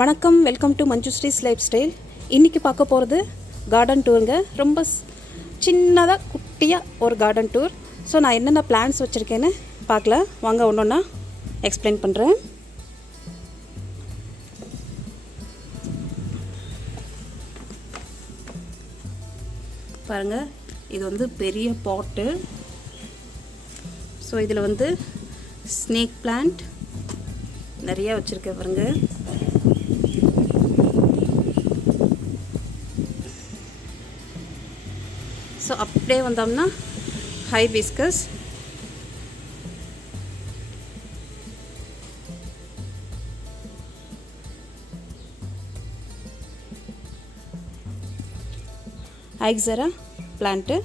வணக்கம், welcome to மஞ்சுஸ்ரீஸ் life style. இன்றைக்கி பார்க்க போகிறது கார்டன் டூருங்க. ரொம்ப சின்னதாக குட்டியாக ஒரு கார்டன் டூர். ஸோ நான் என்னென்ன பிளான்ஸ் வச்சுருக்கேன்னு பார்க்கலாம் வாங்க, ஒன்று ஒன்றா எக்ஸ்பிளைன் பண்ணுறேன். பாருங்கள், இது வந்து பெரிய பாட்டு. ஸோ இதில் வந்து ஸ்னேக் பிளான்ட் நிறையா வச்சுருக்கேன் பாருங்கள். ஸோ அப்படியே வந்தோம்னா ஹைபிஸ்கஸ், ஐக்ஸரா பிளான்ட்டு.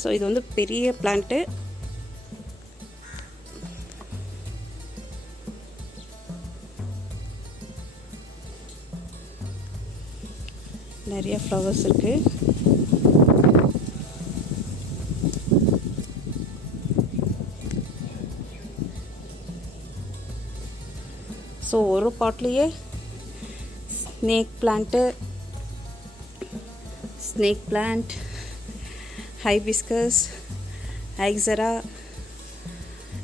ஸோ இது வந்து பெரிய பிளான்ட்டு. நிறைய ஃப்ளவர்ஸ் இருக்குது. ஸோ ஒரு பாட்லேயே ஸ்னேக் பிளான்ட், ஹைபிஸ்கஸ், ஐக்ஸரா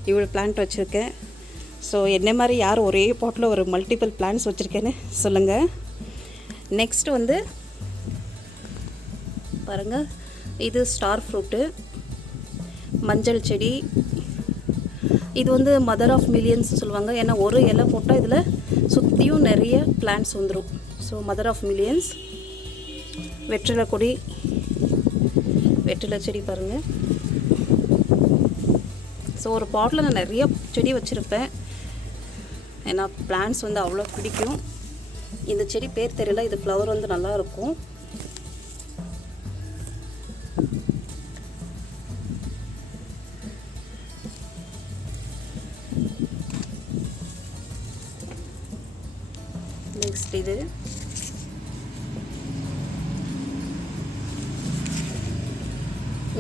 இவ்வளோ பிளான்ட் வச்சுருக்கேன். ஸோ என்ன மாதிரி யார் ஒரே பாட்டில் ஒரு மல்டிபிள் பிளான்ட்ஸ் வச்சுருக்கேன்னு சொல்லுங்கள். நெக்ஸ்ட் வந்து பாருங்கள், இது ஸ்டார் ஃப்ரூட்டு, மஞ்சள் செடி. இது வந்து மதர் ஆஃப் மில்லியன்ஸ் சொல்லுவாங்க. ஏன்னா ஒரு இலை போட்டால் இதில் சுற்றியும் நிறைய பிளான்ட்ஸ் வந்துடும். So mother of millions. வெற்றிலை கொடி, வெற்றிலை செடி பாருங்கள். ஸோ ஒரு பாட்டில் நான் நிறைய செடி வச்சுருப்பேன். ஏன்னா பிளான்ட்ஸ் வந்து அவ்வளோ பிடிக்கும். இந்த செடி பேர் தெரியல, இது ஃப்ளவர் வந்து நல்லாயிருக்கும். நெக்ஸ்ட் இது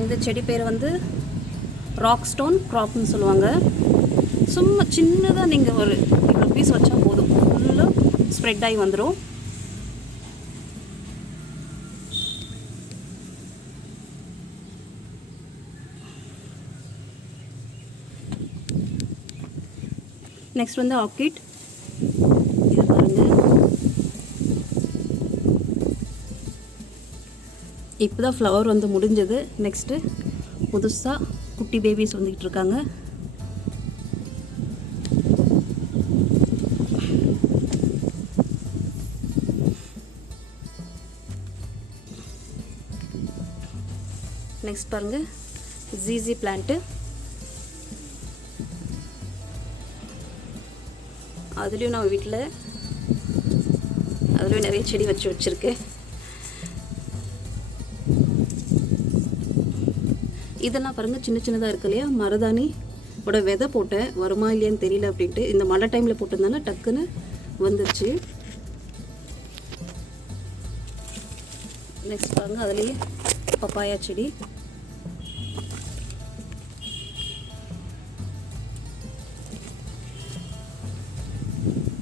இந்த செடி பேர் வந்து ராக் ஸ்டோன் க்ராப்னு சொல்லுவாங்க. சும்மா சின்னதாக நீங்கள் ஒரு இவ்வளோ பீஸ் வச்சா போதும், ஃபுல்லாக ஸ்ப்ரெட் ஆகி வந்துடும். நெக்ஸ்ட் வந்து ஆர்கிட். இது பாருங்கள், இப்போ தான் ஃப்ளவர் வந்து முடிஞ்சது. நெக்ஸ்ட்டு புதுசாக குட்டி பேபிஸ் வந்துக்கிட்டு இருக்காங்க. நெக்ஸ்ட் பாருங்கள், ஜிஜி பிளான்ட்டு. அதுலேயும் நம்ம வீட்டில் அதுலேயும் நிறைய செடி வச்சுருக்கேன். இதெல்லாம் பாருங்கள், சின்ன சின்னதாக இருக்கு இல்லையா, மருதாணி ஓட விதை போட்டேன். வருமா இல்லையான்னு தெரியல அப்படின்ட்டு. இந்த மழை டைமில் போட்டிருந்தானே டக்குன்னு வந்துருச்சு. நெக்ஸ்ட் பாருங்கள், அதுலேயே பப்பாயா செடி.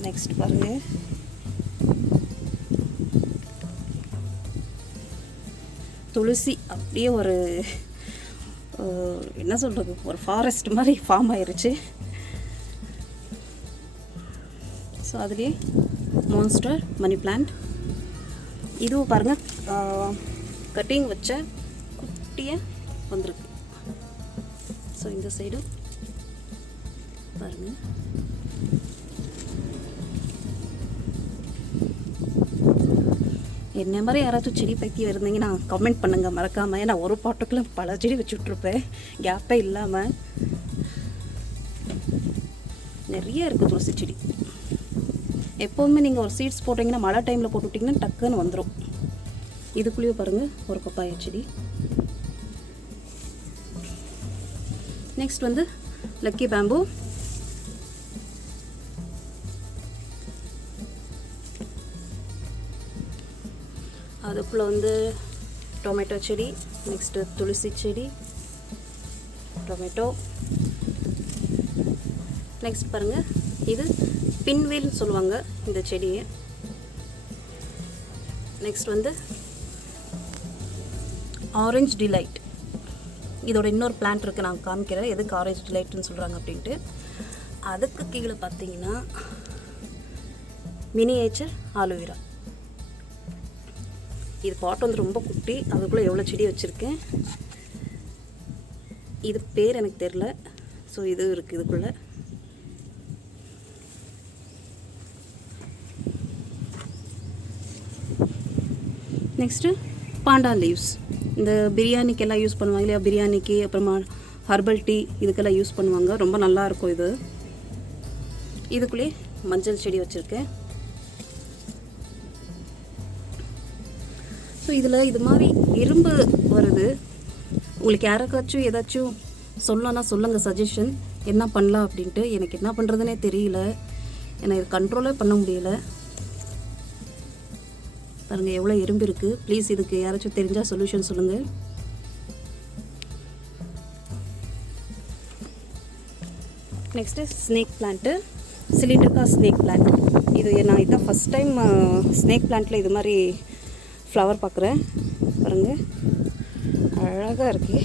நெக்ஸ்ட் பாருங்கள், துளசி. அப்படியே ஒரு என்ன சொல்கிறது, ஒரு ஃபாரஸ்ட் மாதிரி ஃபார்ம் ஆயிருச்சு. ஸோ அதுலேயே மான்ஸ்டர் மணி பிளான்ட். இதுவும் பாருங்கள், கட்டிங் வச்ச குட்டியாக வந்திருக்கு. ஸோ இந்த சைடு பாருங்கள். என்ன மாதிரி யாராச்சும் செடி பைத்தியம் இருந்தீங்கன்னா கமெண்ட் பண்ணுங்கள் மறக்காமல். ஏன்னா ஒரு பாட்டுக்குள்ளே பல செடி வச்சுட்ருப்பேன், கேப்பே இல்லாமல். நிறைய இருக்குது துளசி செடி. எப்போவுமே நீங்கள் ஒரு சீட்ஸ் போட்டிங்கன்னா மழை டைமில் போட்டுவிட்டிங்கன்னா டக்குன்னு வந்துடும். இதுக்குள்ளேயே பாருங்கள் ஒரு பப்பாயா செடி. நெக்ஸ்ட் வந்து லக்கி பேம்பு. அதுக்குள்ளே வந்து டொமேட்டோ செடி. நெக்ஸ்ட்டு துளசி செடி, டொமேட்டோ. நெக்ஸ்ட் பாருங்கள், இது பின்வேல்னு சொல்லுவாங்க இந்த செடியை. நெக்ஸ்ட் வந்து ஆரஞ்ச் டிலைட். இதோட இன்னொரு பிளான்ட் இருக்குது, நான் காமிக்கிறேன் எதுக்கு ஆரஞ்ச் டிலைட்னு சொல்கிறாங்க அப்படின்ட்டு. அதுக்கு கீழே பார்த்தீங்கன்னா மினியேச்சர் ஆலோவேரா. இது பாட் வந்து ரொம்ப குட்டி, அதுக்குள்ளே எவ்வளோ செடி வச்சுருக்கேன். இது பேர் எனக்கு தெரில. ஸோ இது இருக்குது இதுக்குள்ளே. Next Panda leaves. இந்த பிரியாணிக்கெல்லாம் யூஸ் பண்ணுவாங்க இல்லையா, பிரியாணிக்கு அப்புறமா ஹர்பல் டீ இதுக்கெல்லாம் யூஸ் பண்ணுவாங்க. ரொம்ப நல்லாயிருக்கும் இது. இதுக்குள்ளே மஞ்சள் செடி வச்சுருக்கேன். ஸோ இதில் இது மாதிரி இரும்பு வருது. உங்களுக்கு யாருக்காச்சும் ஏதாச்சும் சொல்லணும்னா சொல்லுங்கள், சஜஷன் என்ன பண்ணலாம் அப்படின்ட்டு. எனக்கு என்ன பண்ணுறதுனே தெரியல, எனக்கு இது கண்ட்ரோலே பண்ண முடியல. பாருங்கள் எவ்வளோ எறும்பு இருக்குது. ப்ளீஸ் இதுக்கு யாராச்சும் தெரிஞ்சால் சொல்யூஷன் சொல்லுங்கள். நெக்ஸ்ட்டு ஸ்னேக் பிளான்ட்டு, சிலிண்டர்கா ஸ்னேக் பிளான்ட். இது நான் இதான் ஃபஸ்ட் டைம் ஸ்னேக் பிளான்ட்டில் இது மாதிரி ஃப்ளவர் பார்க்குறேன். பாருங்கள் அழகாக இருக்குது.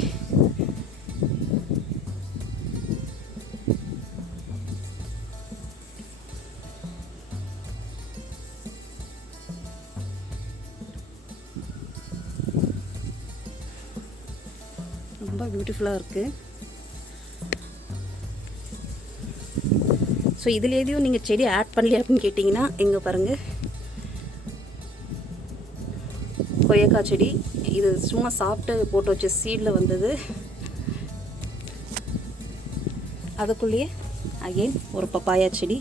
ரொம்ப பியூட்டிஃபுல்லாக இருக்குது. ஸோ இதில் எதையும் நீங்கள் செடி ஆட் பண்ணலையா அப்படின்னு கேட்டிங்கன்னா, இங்கே பாருங்கள் கொய்யாக்காய் செடி. இது சும்மா சாப்பிட்டு போட்டு வச்ச சீடில் வந்தது. அதுக்குள்ளேயே அகெயின் ஒரு பப்பாயா செடி.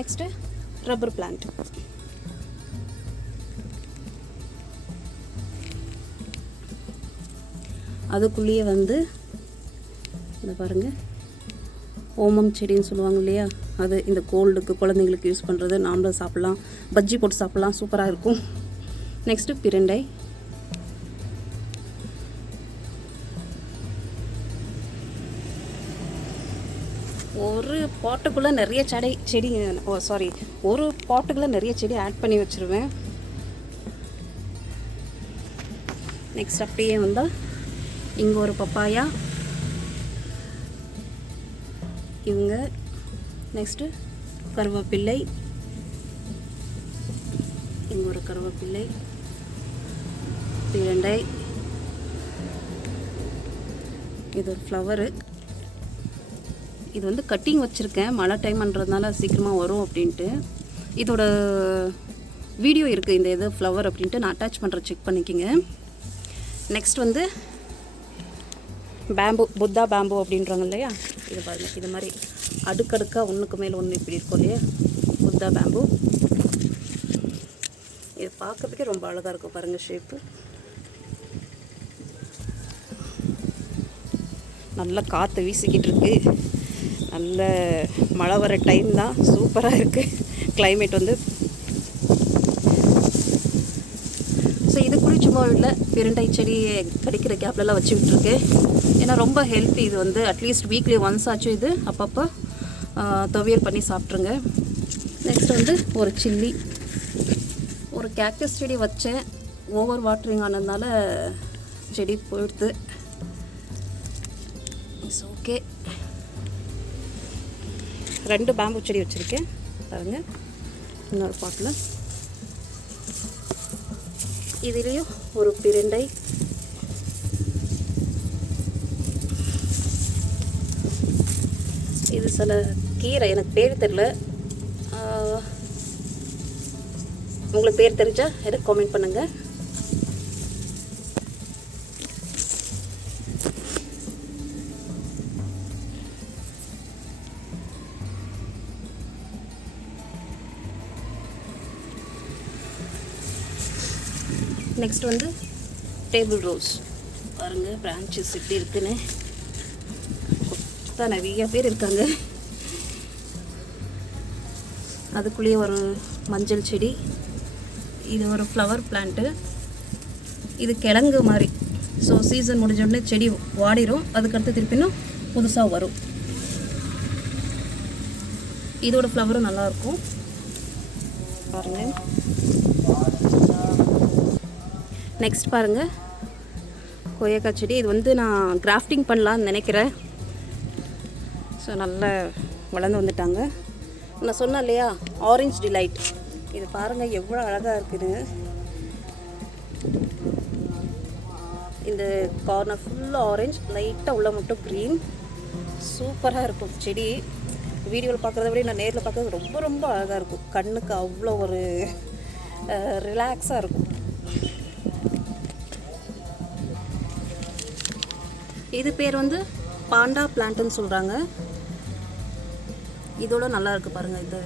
Next rubber plant. அதுக்குள்ளேயே வந்து இந்த பாருங்கள் ஓமம் செடின்னு சொல்லுவாங்க இல்லையா, அது இந்த கோல்டுக்கு குழந்தைங்களுக்கு யூஸ் பண்ணுறது. நாமளும் சாப்பிட்லாம், பஜ்ஜி போட்டு சாப்பிட்லாம், சூப்பராக இருக்கும். நெக்ஸ்ட்டு பிரண்டை. ஒரு பாட்டுக்குள்ளே நிறைய ஒரு பாட்டுக்குள்ளே நிறைய செடி ஆட் பண்ணி வச்சுருவேன். நெக்ஸ்ட் அப்படியே வந்தால் இங்கே ஒரு பப்பாயா. இவங்க நெக்ஸ்ட்டு கருவேப்பிள்ளை. இங்கே ஒரு கருவேப்பிள்ளை, பிரண்டை. இது ஒரு ஃப்ளவரு. இது வந்து கட்டிங் வச்சுருக்கேன், மழை டைம்ன்றதுனால சீக்கிரமாக வரும் அப்படின்ட்டு. இதோட வீடியோ இருக்குது, இந்த இது ஃப்ளவர் அப்படின்ட்டு நான் அட்டாச் பண்ணுறேன், செக் பண்ணிக்கிங்க. நெக்ஸ்ட் வந்து பேம்பு, புத்தா பேம்பு அப்படின்றாங்க இல்லையா, இது பாருங்கள் இது மாதிரி அடுக்கடுக்காக ஒன்றுக்கு மேலே ஒன்று இப்படி இருக்கும் இல்லையா, புத்தா பேம்பு. இது பார்க்கறதுக்கே ரொம்ப அழகாக இருக்கும் பாருங்கள் ஷேப்பு. நல்லா காற்று வீசிக்கிட்டு இருக்கு, நல்ல மழை வர டைம் தான், சூப்பராக இருக்குது கிளைமேட் வந்து. ஸோ இது கூட சும்மா இல்லை, பிரண்டை செடி கிடைக்கிற கேப்லலாம் வச்சு விட்டுருக்கேன். ஏன்னா ரொம்ப ஹெல்த்தி இது வந்து. அட்லீஸ்ட் வீக்லி ஒன்ஸ் ஆச்சும் இது அப்பப்போ துவையல் பண்ணி சாப்பிட்ருங்க. நெக்ஸ்ட் வந்து ஒரு சில்லி. ஒரு கேக்டஸ் செடி வச்சேன், ஓவர் வாட்டரிங் ஆனதுனால செடி போயிடுது. It's okay. 2 பேம்பு செடி வச்சுருக்கேன் பாருங்கள், இன்னொரு பாட்டில். இதுலேயும் ஒரு பிரண்டை. இது சில கீரை, எனக்கு பேர் தெரில. உங்களுக்கு பேர் தெரிஞ்சால் எனக்கு காமெண்ட் பண்ணுங்கள். நெக்ஸ்ட் வந்து டேபிள் ரோஸ். பாருங்கள் பிரான்ச்சஸ் எப்படி இருக்குன்னு. தான் நிறைய பேர் இருக்காங்க. அதுக்குள்ளேயே ஒரு மஞ்சள் செடி. இது ஒரு ஃப்ளவர் பிளான்ட்டு. இது கிழங்கு மாதிரி. ஸோ சீசன் முடிஞ்ச உடனே செடி வாடிடும், அதுக்கடுத்து திருப்பினும் புதுசாக வரும். இதோட ஃப்ளவரும் நல்லாயிருக்கும் பாருங்கள். நெக்ஸ்ட் பாருங்கள், கொய்யாக்காய் செடி. இது வந்து நான் கிராஃப்டிங் பண்ணலான்னு நினைக்கிறேன். ஸோ நல்லா வளர்ந்து வந்துட்டாங்க. நான் சொன்னேன் இல்லையா, ஆரஞ்ச் டிலைட். இது பாருங்கள் எவ்வளோ அழகாக இருக்குது. இந்த கார்னர் ஃபுல்லாக ஆரஞ்ச், லைட்டாக உள்ள மட்டும் க்ரீன். சூப்பராக இருக்கும் செடி. வீடியோவில் பார்க்குறத விட நான் நேரில் பார்க்குறது ரொம்ப ரொம்ப அழகாக இருக்கும். கண்ணுக்கு அவ்வளோ ஒரு ரிலாக்ஸாக இருக்கும். இது பேர் வந்து பாண்டா பிளான்ட்டுன்னு சொல்கிறாங்க. இதோட நல்லா இருக்குது பாருங்கள். இது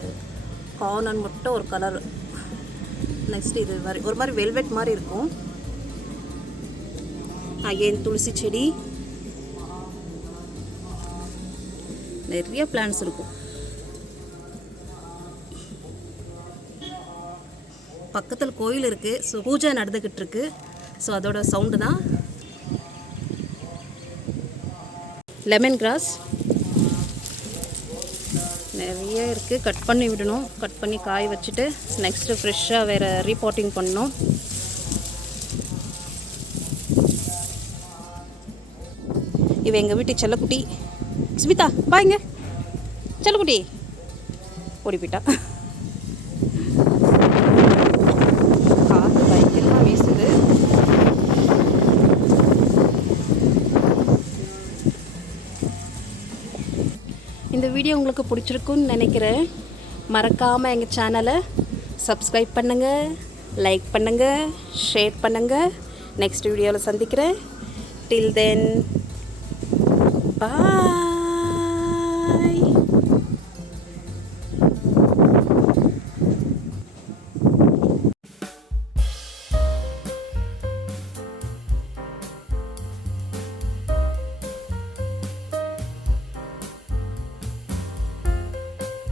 கார்னர் மட்டும் ஒரு கலர். நெக்ஸ்ட் இது மாதிரி ஒரு மாதிரி வெல்வெட் மாதிரி இருக்கும். அகெயின் துளசி செடி. நிறைய பிளான்ட்ஸ் இருக்கும். பக்கத்தில் கோயில் இருக்குது. ஸோ பூஜை நடந்துக்கிட்டு இருக்கு. ஸோ அதோட சவுண்டு தான். லெமன் கிராஸ் நிறைய இருக்குது. கட் பண்ணி விடணும். கட் பண்ணி காய வச்சுட்டு நெக்ஸ்ட்டு ஃப்ரெஷ்ஷாக வேறு ரீபாட்டிங் பண்ணணும். இவ எங்கள் வீட்டு செல்லக்குட்டி ஸ்மிதா. பாருங்க செல்லக்குட்டி ஓடி போயிட்டா. காற்று பயங்கரமாக வீசுது. இந்த வீடியோ உங்களுக்கு பிடிச்சிருக்குன்னு நினைக்கிறேன். மறக்காமல் எங்கள் சேனலை சப்ஸ்கிரைப் பண்ணுங்கள், லைக் பண்ணுங்கள், ஷேர் பண்ணுங்கள். நெக்ஸ்ட் வீடியோவில் சந்திக்கிறேன். டில் தென், bye.